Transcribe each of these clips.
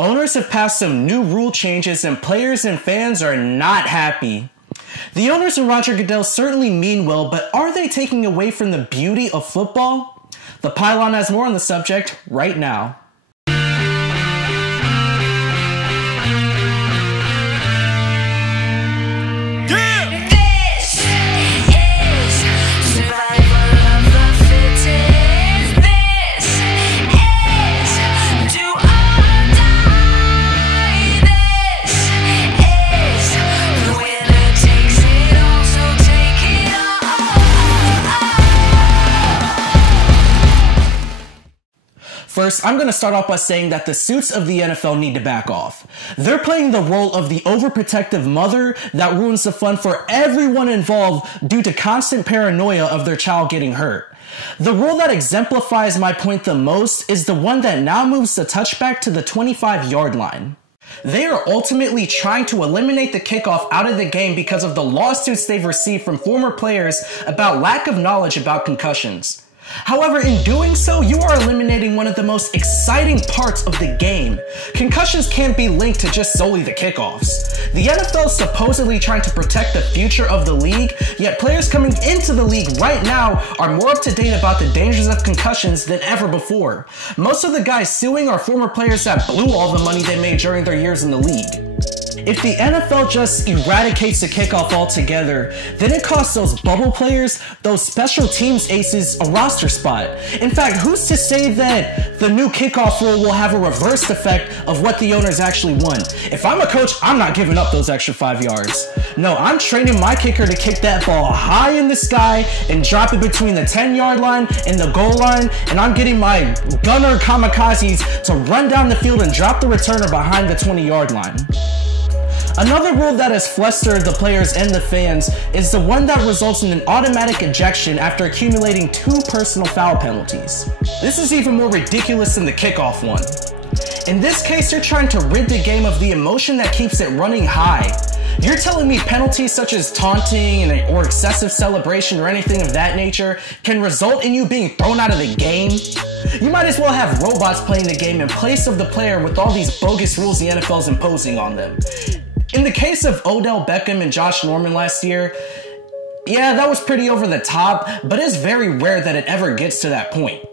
Owners have passed some new rule changes and players and fans are not happy. The owners and Roger Goodell certainly mean well, but are they taking away from the beauty of football? The Pylon has more on the subject right now. First, I'm going to start off by saying that the suits of the NFL need to back off. They're playing the role of the overprotective mother that ruins the fun for everyone involved due to constant paranoia of their child getting hurt. The rule that exemplifies my point the most is the one that now moves the touchback to the 25-yard line. They are ultimately trying to eliminate the kickoff out of the game because of the lawsuits they've received from former players about lack of knowledge about concussions. However, in doing so, you are eliminating one of the most exciting parts of the game. Concussions can't be linked to just solely the kickoffs. The NFL is supposedly trying to protect the future of the league, yet players coming into the league right now are more up to date about the dangers of concussions than ever before. Most of the guys suing are former players that blew all the money they made during their years in the league. If the NFL just eradicates the kickoff altogether, then it costs those bubble players, those special teams aces, a roster spot. In fact, who's to say that the new kickoff rule will have a reverse effect of what the owners actually want? If I'm a coach, I'm not giving up those extra 5 yards. No, I'm training my kicker to kick that ball high in the sky and drop it between the 10-yard line and the goal line, and I'm getting my gunner kamikazes to run down the field and drop the returner behind the 20-yard line. Another rule that has flustered the players and the fans is the one that results in an automatic ejection after accumulating 2 personal foul penalties. This is even more ridiculous than the kickoff one. In this case, you're trying to rid the game of the emotion that keeps it running high. You're telling me penalties such as taunting or excessive celebration or anything of that nature can result in you being thrown out of the game? You might as well have robots playing the game in place of the player with all these bogus rules the NFL is imposing on them. In the case of Odell Beckham and Josh Norman last year, yeah, that was pretty over the top, but it's very rare that it ever gets to that point.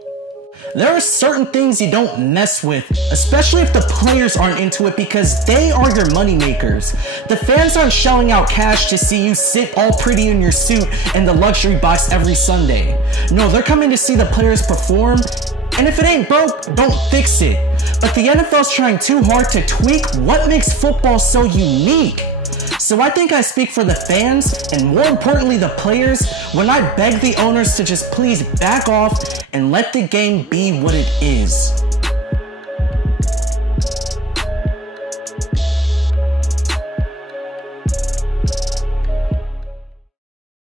There are certain things you don't mess with, especially if the players aren't into it because they are your money makers. The fans aren't shelling out cash to see you sit all pretty in your suit in the luxury box every Sunday. No, they're coming to see the players perform, and if it ain't broke, don't fix it. But the NFL's trying too hard to tweak what makes football so unique. So I think I speak for the fans, and more importantly the players, when I beg the owners to just please back off and let the game be what it is.